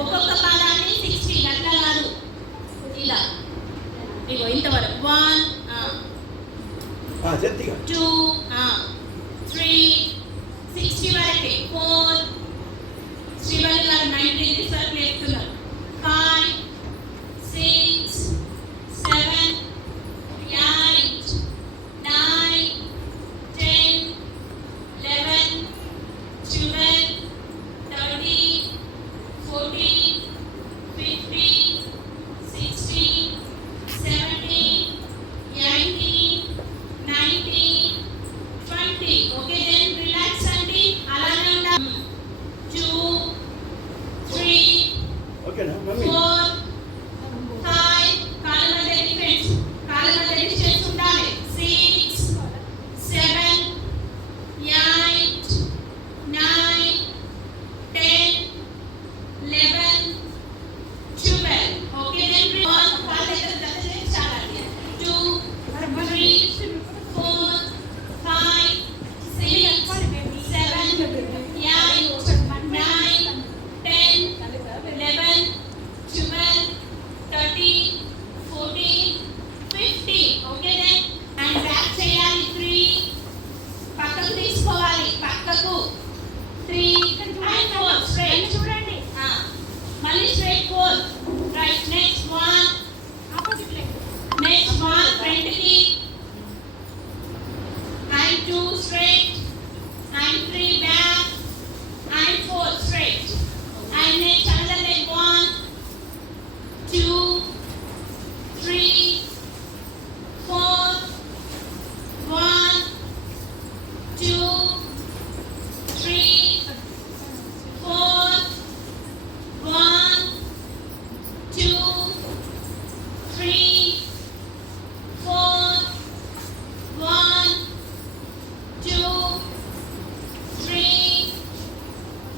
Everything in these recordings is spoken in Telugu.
ఒక్కొక్క పాదాన్ని 60 అట్లా కాదు, ఇలా ఇగో ఇంతవరకు 1 2 3 60 వరకే 4 శ్రీవారి గారు 90 డిగ్రీస్ వరకు లేపుతున్నారు 5 6 7 8 9 10 11 12 13 14 15 16 17 18 19 20. Okay, then relax అండి, అలానే ఉండాలి. 2 3 ఓకే నా మమ్మీ 4 5 కాళ్ళ మధ్య డిఫరెన్స్, కాళ్ళ మధ్య డిస్టెన్స్ ఉండాలి. 6 7 8 9 10 11 12. Okay, then all కాళ్ళ దగ్గర జత చేసి చాలండి. 2 3 4 5 6 7 8 9 10 11 12 13 14 15. Okay then, and back చేయాలి. 3 పక్కకు తీసుకోవాలి, పక్కకు 3 and 4 straight చూడండి. మళ్ళీ straight 4 right. Next one opposite leg, next one front కి and 2 straight and 3 back and 4 straight and next another leg 1 2 3 4 1 2 3 4 1 2 3 4 1 2 3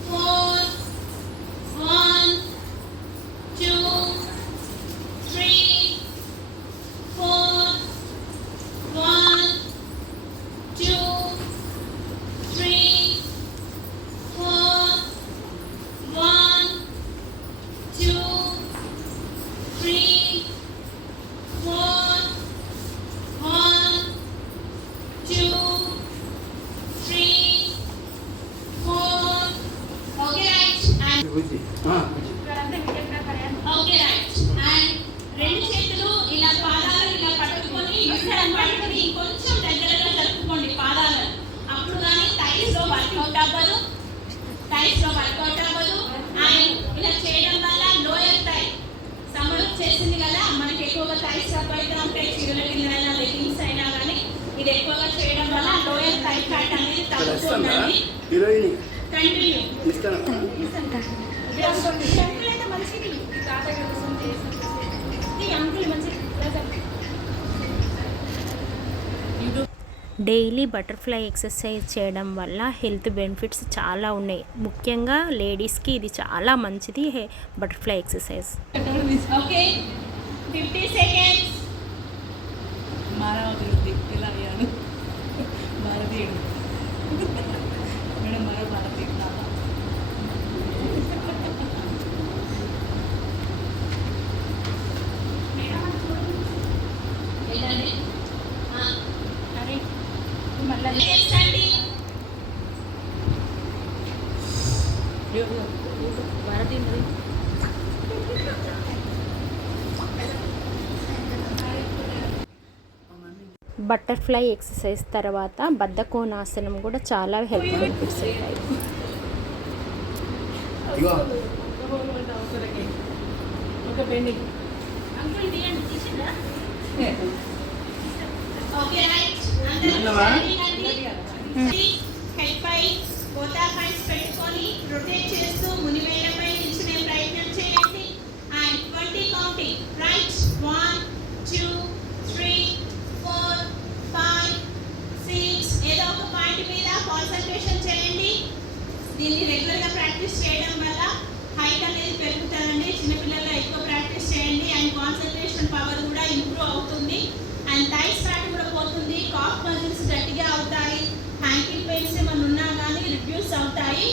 4 1 2 3 4 1 2 3 4 1 2 3 4 1 2 3 4. Okay, right. And Bujji okay, right. And రెండు చేతులు ఇలా పాదాలు ఇలా పట్టుకొని కొంచెం దగ్గరగా జరుపుకోండి పాదాలను. అప్పుడు కానీ థైస్ లో వర్కౌట్ అవ్వదు, అండ్ ఇలా చేయడం వల్ల లోయర్ థై సమ్మర్ చేసింది కదా, మనకి ఎక్కువగా థైస్ అయితే ఉంటాయి, చీరల కింద అయినా లెగ్గింగ్స్ అయినా కానీ ఇది ఎక్కువగా చేయడం వల్ల లోయర్ థై ఫ్యాట్ అనేది తగ్గుతుందండి. హీరోయిన్ కంటిన్యూ ఇస్తాను డైలీ బటర్ఫ్లై ఎక్సర్సైజ్ చేయడం వల్ల హెల్త్ బెనిఫిట్స్ చాలా ఉన్నాయి. ముఖ్యంగా లేడీస్కి ఇది చాలా మంచిది butterfly exercise. Okay 50 seconds. Butterfly exercise తర్వాత బద్ధకోణాసనం కూడా చాలా హెల్త్ బెనిఫిట్స్ ఉంటాయి. పెట్టుకొని రొటేట్ చేస్తూ మునివేయడపై నిల్చునే ప్రయత్నం చేయండి. And 20 counting. రైట్ 1 2 3 4 5 6. ఏదో ఒక పాయింట్ మీద కాన్సంట్రేషన్ చేయండి. దీన్ని రెగ్యులర్గా ప్రాక్టీస్ చేయడం వల్ల హైట్ అనేది పెరుగుతుందండి. చిన్నపిల్లల్లో ఎక్కువ ప్రాక్టీస్ చేయండి అండ్ కాన్సంట్రేషన్ పవర్ కూడా ఇంప్రూవ్ అవుతుంది. అండ్ థైస్ ఫ్యాట్ కూడా పోతుంది, కాఫ్ మజిల్స్ గట్టిగా అవుతాయి, హ్యాంకిల్ పెయిన్ వస్తాయి.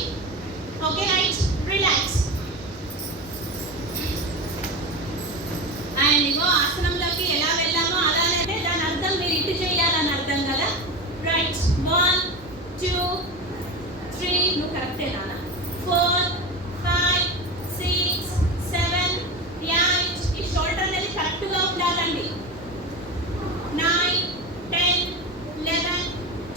Okay right, relax. అండ్ ఇగో ఆసనంలోకి ఎలా వెళ్ళామో అలానే దాని అర్థం మీరు ఇటు చేయాలని అర్థం కదా. రైట్, 1 2 3 నువ్వు కరెక్టే నాన్న. 4 5 6 7 8 ఈ షోల్డర్ అనేది కరెక్ట్గా ఉండాలండి. 9 10 11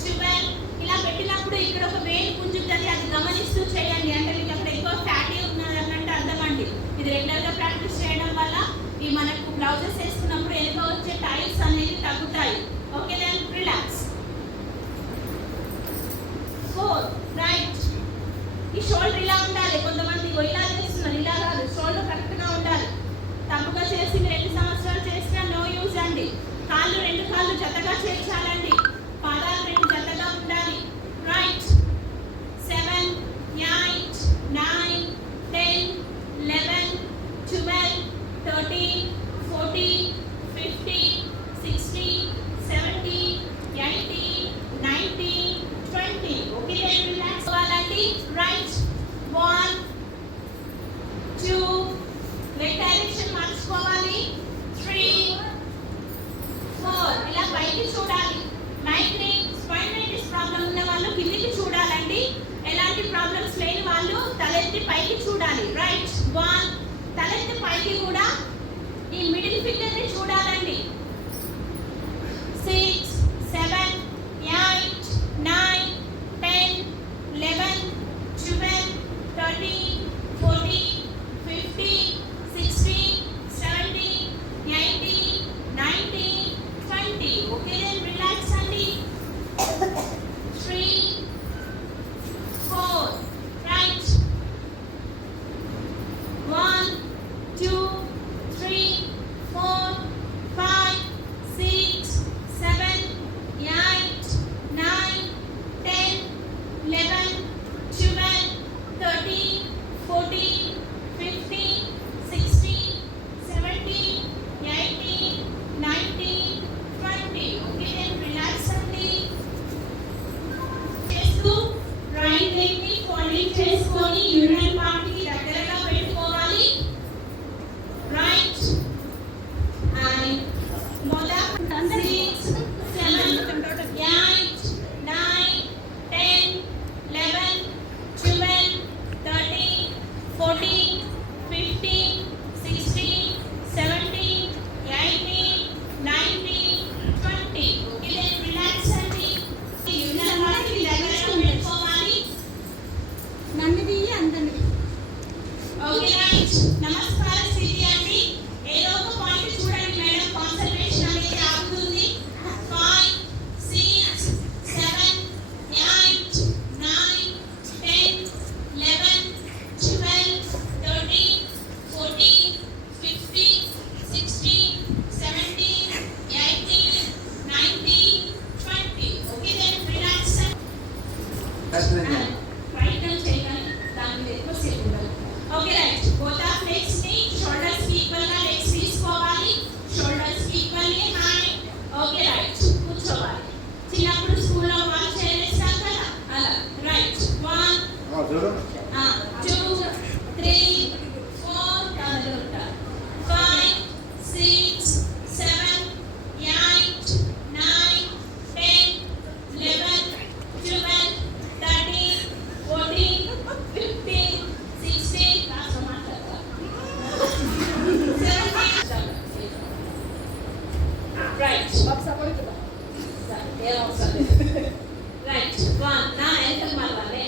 12 ఇలా పెట్టినప్పుడు ఇక్కడ ఒక వేలు పుంజుతుంది, అది గమనిస్తూ చేయండి. అంటే మీకు అక్కడ ఎక్కువ ఫ్యాటీ ఉన్నది అన్నట్టు అర్థం అండి. ఇది రెగ్యులర్గా ప్రాక్టీస్ చేయడం వల్ల ఈ మనకు బ్లౌజెస్ వేసుకున్నప్పుడు వెనుక వచ్చే టైల్స్ అనేవి తగ్గుతాయి. Okay then relax. 4 రైట్. ఈ షోల్డర్ ఇలా ఉండాలి. కొంతమంది ఇలా చేస్తున్నారు, ఇలా కాదు, షోల్డర్ కరెక్ట్గా ఉండాలి. తప్పుగా చేసి మీరు 2 సంవత్సరాలు చేసినా నో యూజ్ అండి. కాళ్ళు 2 కాళ్ళు జతగా చేర్చాలండి. పాదాలు 2 జతగా ఉండాలి. రైట్, 7 8 9 10 11 12 13 14 15 16 17 18 19 20. ఓకే దెన్ రిలాక్స్ అవ్వాలండి. రైట్, 1 2 లెగ్ డైరెక్షన్ మార్చుకోవాలి. 3 4 ఇలా పైకి చూడాలి. మైగ్రేన్ స్పైనైటిస్ ప్రాబ్లం ఉన్న వాళ్ళు కిందికి చూడాలండి. ఎలాంటి ప్రాబ్లమ్స్ లేని వాళ్ళు తలెత్తి పైకి చూడాలి. రైట్, 1 తలెత్తి పైకి కూడా ఈ మిడిల్ ఫింగర్ ని చూడాలండి. 6 7 8 9 10 11 12 13 14 15 16 17 18 19 20. ఓకే దెన్ రిలాక్స్ అండి. 3 4 రైట్, 1 2 3 4 5 6 7 8 9 10 11 12 13 14 15 16 17 18 19 20. ఓకే దెన్ రిలాక్స్ అండి. చేస్తూ రైట్ లెగ్ ని ఫోల్డింగ్ చేసుకొని యూరినరీ పార్ట్ కి దగ్గరగా పెట్టుకోవాలి. రైట్ అండ్ మొదట 6 7 8 9 10 11 12 13 14 15 16 17 18 19 20. ఓకే దెన్ రిలాక్స్ అండి. యూరినరీ పార్ట్ కి దగ్గరగా పెట్టుకోవాలి. నన్నుది అందరిది. ఓకే రైట్, నమస్కార స్థితి అండి. ఏదో ఒక పాయింట్ చూడండి మేడం, కాన్సంట్రేషన్ అనేది ఆగుతుంది. 5 6 7 8 9 10 11 12 13 14 15 16 17 18 19 20. Okay then relax. ప్రయత్నం చేయాలి, దాని మీద ఎక్కువ సేపు ఉండాలి. Okay right, both of legs ని షోల్డర్స్ కి ఈక్వల్ గా లెగ్స్ తీసుకోవాలి. షోల్డర్స్ కి ఈక్వల్లీ హై. ఓకే రైట్, కూర్చోవాలి. చిన్నప్పుడు స్కూల్లో వాళ్ళు చేరేస్తాం కదా అలా. రైట్, 1 చూడు 2 3 4 కాళ్ళు ఉంటారు. 5 6 7 8 9 10 11 12 13 14 15 16 కాస్త మాట్లాడతా 17. రైట్, రైట్, 1 నా ఎంత మళ్ళీ